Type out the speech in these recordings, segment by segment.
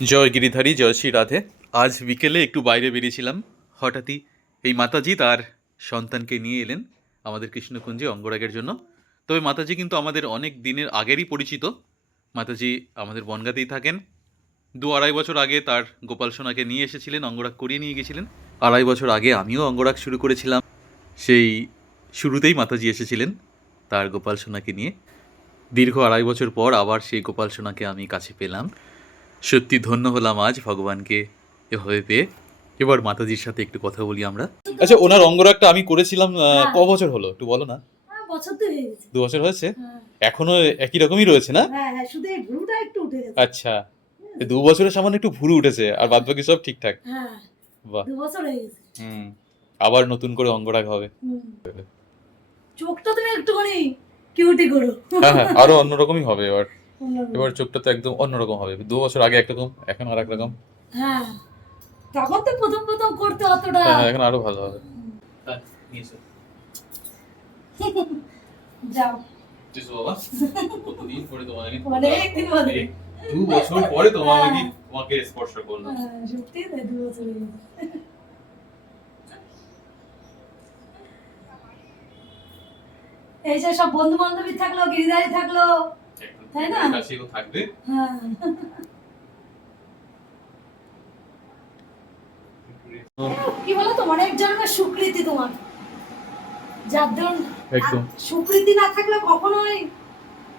জয় গিরিধারী, জয় শ্রী রাধে। আজ বিকেলে একটু বাইরে বেরিয়েছিলাম। হঠাৎই এই মাতাজি তার সন্তানকে নিয়ে এলেন আমাদের কৃষ্ণকুঞ্জে অঙ্গরাগের জন্য। তবে মাতাজি কিন্তু আমাদের অনেক দিনের আগেরই পরিচিত। মাতাজি আমাদের বনগাঁতেই থাকেন। 2-2.5 বছর আগে তার গোপাল সোনাকে নিয়ে এসেছিলেন, অঙ্গরাগ করিয়ে নিয়ে গেছিলেন। 2.5 বছর আগে আমিও অঙ্গরাগ শুরু করেছিলাম। সেই শুরুতেই মাতাজি এসেছিলেন তার গোপাল সোনাকে নিয়ে। দীর্ঘ 2.5 বছর পর আবার সেই গোপাল সোনাকে আমি কাছে পেলাম। সত্যি ধন্য হলাম আজ ভগবানকে এভাবে পেয়ে। এবার মাতাজির সাথে একটু কথা বলি আমরা। আচ্ছা, ওনার অঙ্গরাগটা আমি করেছিলাম ক বছর হলো একটু বলো না। বছর তো হয়ে গেছে। 2 বছর হয়েছে? হ্যাঁ। এখনো একই রকমই রয়েছে না? হ্যাঁ হ্যাঁ, শুধু এই ভ্রুটা একটু উঠে গেছে। আচ্ছা, 2 বছরের সামান্য একটু ভুরু উঠেছে আর বাদ বাকি সব ঠিকঠাক। হ্যাঁ, বাহ। 2 বছর হয়ে গেছে। আবার নতুন করে অঙ্গরাগ হবে। চোখটা তুমি একটুখানি কিউটি করো। হ্যাঁ হ্যাঁ, আরো অন্যরকমই হবে এবার। এবার চোখটা তো একদম অন্যরকম হবে। 2 বছর আগে একরকম, এখন আর একরকম। হ্যাঁ, তখন তো প্রথম প্রথম করতে অতটা। হ্যাঁ, এখন আরো ভালো হবে। যাও। বাবা, কতদিন পরে তোমাকে অনেকদিন বাদে। 2 বছর পরে তোমাকে স্পর্শ করলাম। সত্যি তাই, 2 বছর হয়ে গেছে। এই যে সব বন্ধু বান্ধবী থাকলো, গিরিধারী থাকলো, তাই না? কাছেও থাকবে। হ্যাঁ। কি বলো তো, অনেক জন্মের স্বীকৃতি তোমার, যার ধরুন একদম স্বীকৃতি না থাকলে কখনোই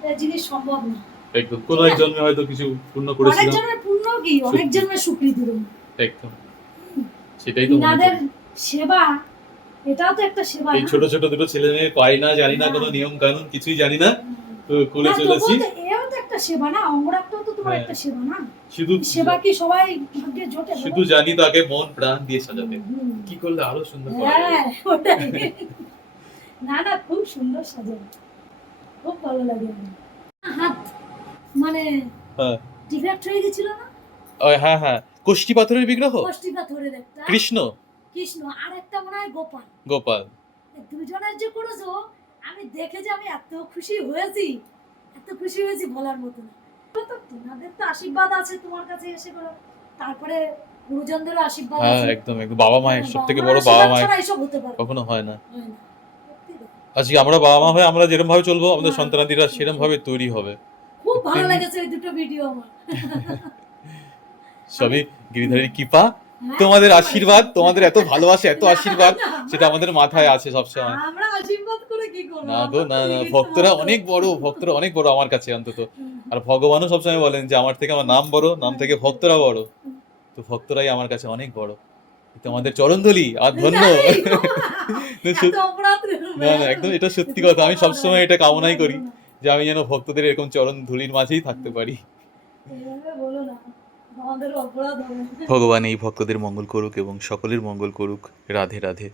এই জিনিস সম্ভব না। একদম কোন এক জন্মে হয়তো কিছু পূর্ণ অনেক করেছিলাম। জন্মের পুণ্য কি, অনেক জন্মের স্বীকৃতি তুমি। একদম সেটাই তো মনে ইনাদের করি। সেবা, এটাও তো একটা সেবা। এই ছোট ছোট দুটো ছেলে মেয়ে পাই না, জানি না কোনো নিয়ম কানুন কিছুই জানি না, তো কোলে না, চলেছি। তবুও তো এও তো একটা সেবা না, অঙ্গরাগটাও তো তোমার হ্যাঁ। একটা সেবা না। শুধু সেবা কি সবাই ভাগ্যে জোটে? শুধু জানি তাকে মন প্রাণ দিয়ে সাজাতে, কি করলে আরো সুন্দর করা যাবে। হ্যাঁ, ওটাই। না না, খুব সুন্দর সাজানো, খুব ভালো লাগে আমার। হাত মানে হ্যাঁ ডিফেক্ট হয়ে গেছিল না? ওই হ্যাঁ হ্যাঁ, কোষ্ঠী পাথরের বিগ্রহ। কষ্টি পাথরের একটা কৃষ্ণ কৃষ্ণ, আর একটা মনে হয় গোপাল। গোপাল। এই দুজনের যে করেছো, আমি দেখে যে আমি এত খুশি হয়েছি, এত খুশি হয়েছি বলার মতো না। তো তোমাদের তো আশীর্বাদ আছে, তোমার কাছে এসে করো, তারপরে গুরুজনদেরও আশীর্বাদ হ্যাঁ আছে। একদম একদম, বাবা মায়ের হ্যাঁ, সব থেকে বাবা বড় মায়ের বাবা আশীর্বাদ মায়ের ছাড়া এসব হতে পারে না। কখনো হয় না। হয় না। সত্যি তো। আজকে আমরা বাবা মা হয়ে আমরা যেরকম ভাবে চলবো, আমাদের হ্যাঁ, সন্তানাদিরা সেরকম ভাবে তৈরি হবে। খুব ভালো তেমনি লেগেছে এই দুটো ভিডিও আমার। সবই গিরিধারীর কৃপা, হ্যাঁ, তোমাদের খুব আশীর্বাদ, ভালো। তোমাদের এত ভালোবাসা, এত না, আশীর্বাদ, না, সেটা আমাদের মাথায় আছে সবসময়। আমরা আশীর্বাদ করে কি করবো? না গো আমরা না তো না, নিমিত্ত ভক্তরা মাত্র। অনেক বড়, ভক্তরা অনেক বড় আমার কাছে অন্তত। আর ভগবানও সবসময় বলেন যে আমার থেকে আমার নাম বড়, নাম থেকে ভক্তরা বড়। তো ভক্তরাই আমার কাছে অনেক বড়। তো আমাদের চরণধলি আর ধন্য। তাই? না, এত অপরাধ না না, একদম এটা সত্যি কথা। আমি সবসময় এটা কামনাই করি যে আমি যেন ভক্তদের এরকম চরণ ধুলির মাঝেই থাকতে পারি। এইভাবে বলো না, আমাদের অপরাধ হবে। ভগবান এই ভক্তদের মঙ্গল করুক এবং সকলের মঙ্গল করুক। রাধে রাধে।